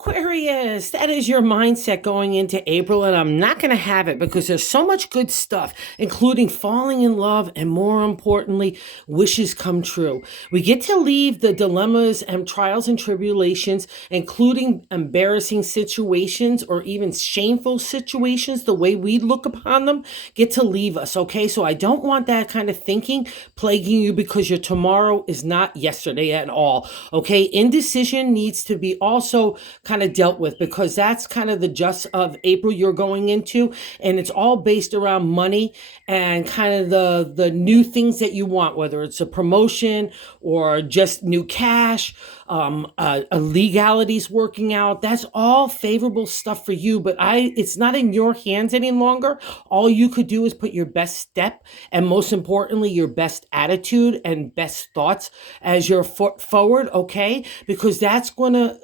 Aquarius, that is your mindset going into April, and I'm not going to have it because there's so much good stuff, including falling in love and, more importantly, wishes come true. We get to leave the dilemmas and trials and tribulations, including embarrassing situations or even shameful situations, the way we look upon them, get to leave us, okay? So I don't want that kind of thinking plaguing you because your tomorrow is not yesterday at all, okay? Indecision needs to be also kind of dealt with because that's kind of the just of April you're going into, and it's all based around money and kind of the new things that you want, whether it's a promotion or just new cash, a legalities working out. That's all favorable stuff for you, but it's not in your hands any longer. All you could do is put your best step and, most importantly, your best attitude and best thoughts as your foot forward, okay? Because that's gonna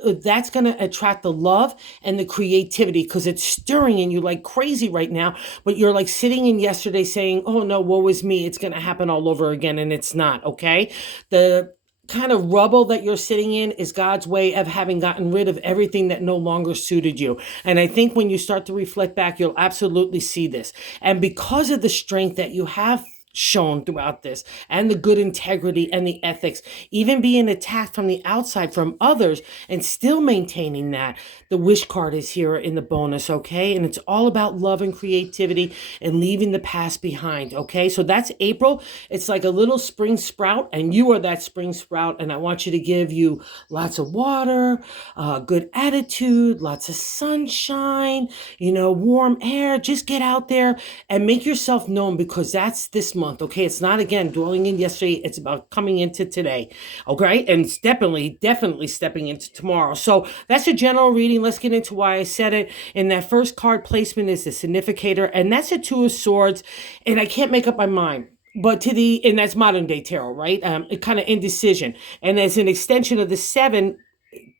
attract the love and the creativity because it's stirring in you like crazy right now. But you're like sitting in yesterday saying, "Oh no, woe is me! It's gonna happen all over again," and it's not, okay? The kind of rubble that you're sitting in is God's way of having gotten rid of everything that no longer suited you. And I think when you start to reflect back, you'll absolutely see this. And because of the strength that you have shown throughout this and the good integrity and the ethics, even being attacked from the outside from others and still maintaining that, the wish card is here in the bonus, okay? And it's all about love and creativity and leaving the past behind, okay? So that's April. It's like a little spring sprout, and you are that spring sprout. And I want you to give you lots of water, good attitude, lots of sunshine, warm air. Just get out there and make yourself known because that's this month, okay? It's not, again, dwelling in yesterday. It's about coming into today, okay? And it's definitely stepping into tomorrow. So that's a general reading. Let's get into why I said it. And that first card placement is the significator, and that's a Two of Swords. And I can't make up my mind. But and that's modern day tarot, right? It kind of indecision. And as an extension of the seven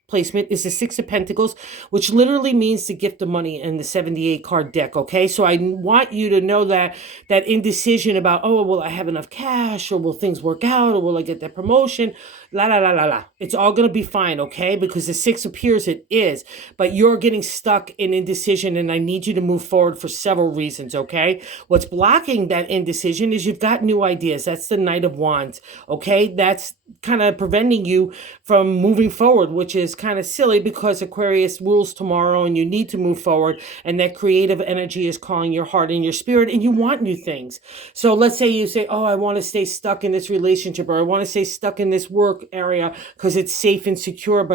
placement is the Six of Pentacles, which literally means the gift of money in the 78 card deck, okay? So I want you to know that indecision about, oh, will I have enough cash, or will things work out, or will I get that promotion? La, la, la, la, la. It's all going to be fine, okay? Because the six appears it is, but you're getting stuck in indecision, and I need you to move forward for several reasons, okay? What's blocking that indecision is you've got new ideas. That's the Knight of Wands, okay? That's kind of preventing you from moving forward, which is kind of silly because Aquarius rules tomorrow and you need to move forward, and that creative energy is calling your heart and your spirit, and you want new things. So let's say you say, oh, I want to stay stuck in this relationship, or I want to stay stuck in this work area because it's safe and secure,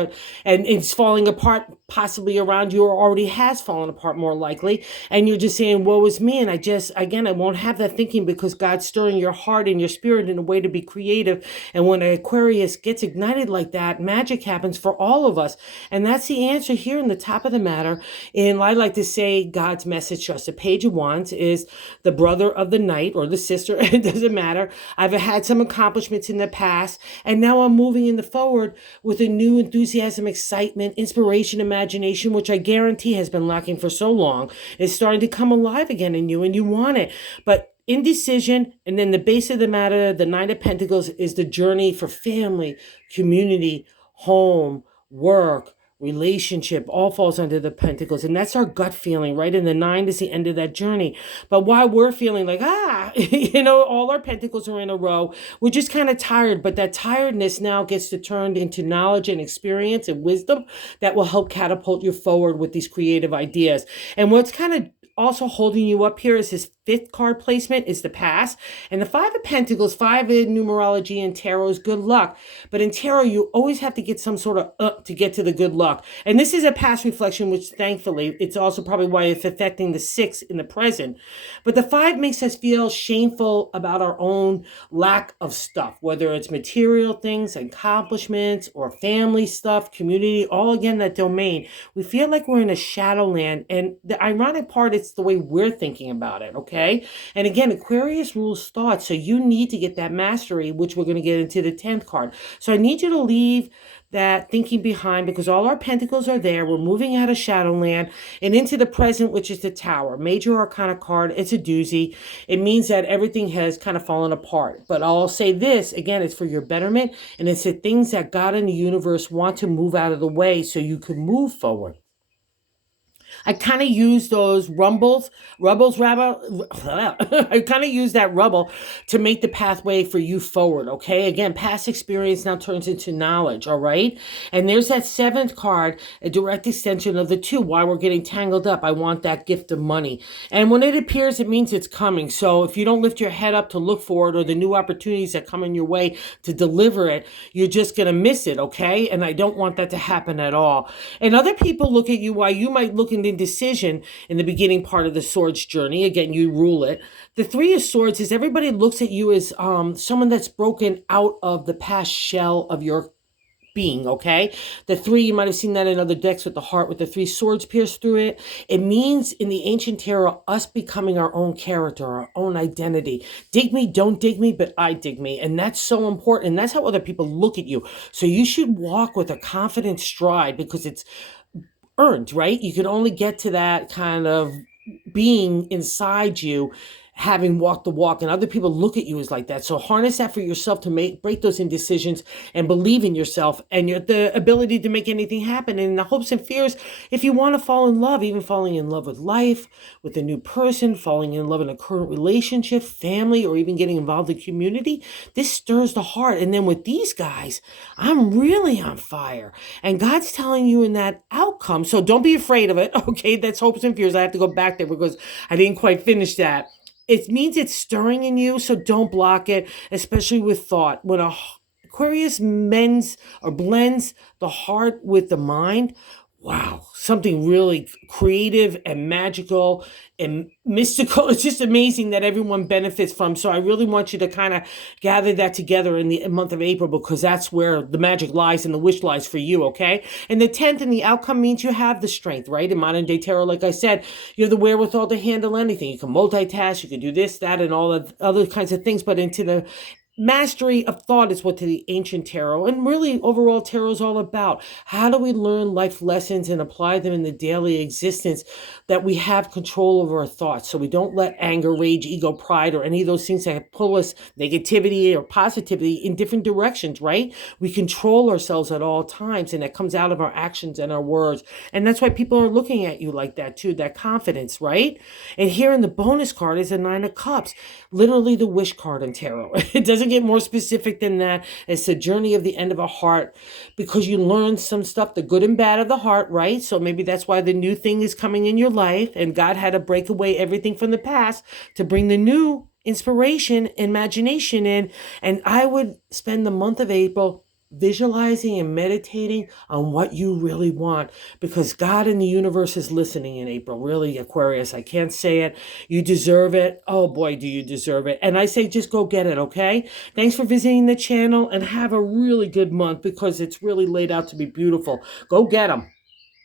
and it's falling apart possibly around you, or already has fallen apart more likely, and you're just saying, woe is me. And I won't have that thinking because God's stirring your heart and your spirit in a way to be creative. And when Aquarius gets ignited like that, magic happens for all of us. And that's the answer here in the top of the matter. And I like to say God's message to us. The Page of Wands is the brother of the knight, or the sister. It doesn't matter. I've had some accomplishments in the past, and now I'm moving in the forward with a new enthusiasm, excitement, inspiration, imagination, which I guarantee has been lacking for so long. It's starting to come alive again in you, and you want it. But indecision, and then the base of the matter, the Nine of Pentacles, is the journey for family, community, home, work, relationship, all falls under the Pentacles. And that's our gut feeling, right? And the Nine is the end of that journey. But while we're feeling like, all our Pentacles are in a row, we're just kind of tired. But that tiredness now gets to turn into knowledge and experience and wisdom that will help catapult you forward with these creative ideas. And what's kind of also holding you up here is his fifth card placement is the past. And the Five of Pentacles, five in numerology and tarot, is good luck. But in tarot, you always have to get some sort of to get to the good luck. And this is a past reflection, which thankfully, it's also probably why it's affecting the six in the present. But the five makes us feel shameful about our own lack of stuff, whether it's material things, accomplishments, or family stuff, community, all again, that domain. We feel like we're in a shadow land. And the ironic part, it's the way we're thinking about it, okay? And again, Aquarius rules thought, so you need to get that mastery, which we're going to get into the 10th card. So I need you to leave that thinking behind, because all our pentacles are there. We're moving out of Shadowland and into the present, which is the Tower. Major Arcana card. It's a doozy. It means that everything has kind of fallen apart. But I'll say this, again, it's for your betterment. And it's the things that God and the universe want to move out of the way so you can move forward. I kind of use those rubble. I kind of use that rubble to make the pathway for you forward. Okay. Again, past experience now turns into knowledge. All right. And there's that seventh card, a direct extension of the two. Why we're getting tangled up. I want that gift of money. And when it appears, it means it's coming. So if you don't lift your head up to look for it, or the new opportunities that come in your way to deliver it, you're just going to miss it. Okay. And I don't want that to happen at all. And other people look at you while you might look in indecision in the beginning part of the swords journey. Again, you rule it. The three of swords is everybody looks at you as someone that's broken out of the past shell of your being. Okay, the three, you might have seen that in other decks with the heart with the three swords pierced through it. It means in the ancient tarot us becoming our own character, our own identity. Dig me, don't dig me, but I dig me. And that's so important. And that's how other people look at you. So you should walk with a confident stride, because it's earned, right? You can only get to that kind of being inside you, having walked the walk, and other people look at you as like that. So harness that for yourself to break those indecisions and believe in yourself and the ability to make anything happen. And in the hopes and fears, if you want to fall in love, even falling in love with life, with a new person, falling in love in a current relationship, family, or even getting involved in community, this stirs the heart. And then with these guys, I'm really on fire. And God's telling you in that outcome. So don't be afraid of it. Okay, that's hopes and fears. I have to go back there because I didn't quite finish that. It means it's stirring in you, so don't block it, especially with thought. When Aquarius mends or blends the heart with the mind, wow, something really creative and magical and mystical. It's just amazing that everyone benefits from. So I really want you to kind of gather that together in the month of April, because that's where the magic lies and the wish lies for you, okay? And the 10th and the outcome means you have the strength, right? In modern day tarot, like I said, you have the wherewithal to handle anything. You can multitask, you can do this, that, and all the other kinds of things, but into the mastery of thought is what the ancient tarot and really overall tarot is all about. How do we learn life lessons and apply them in the daily existence, that we have control over our thoughts, so we don't let anger, rage, ego, pride, or any of those things that pull us negativity or positivity in different directions, right? We control ourselves at all times, and that comes out of our actions and our words. And that's why people are looking at you like that too, that confidence, right? And here in the bonus card is a 9 of Cups, literally the wish card in tarot. It doesn't get more specific than that. It's the journey of the end of a heart, because you learn some stuff, the good and bad of the heart, right? So maybe that's why the new thing is coming in your life, and God had to break away everything from the past to bring the new inspiration, imagination in. And I would spend the month of April visualizing and meditating on what you really want, because God and the universe is listening in April. Really, Aquarius, I can't say it. You deserve it. Oh boy, do you deserve it. And I say just go get it, okay? Thanks for visiting the channel, and have a really good month, because it's really laid out to be beautiful. Go get them.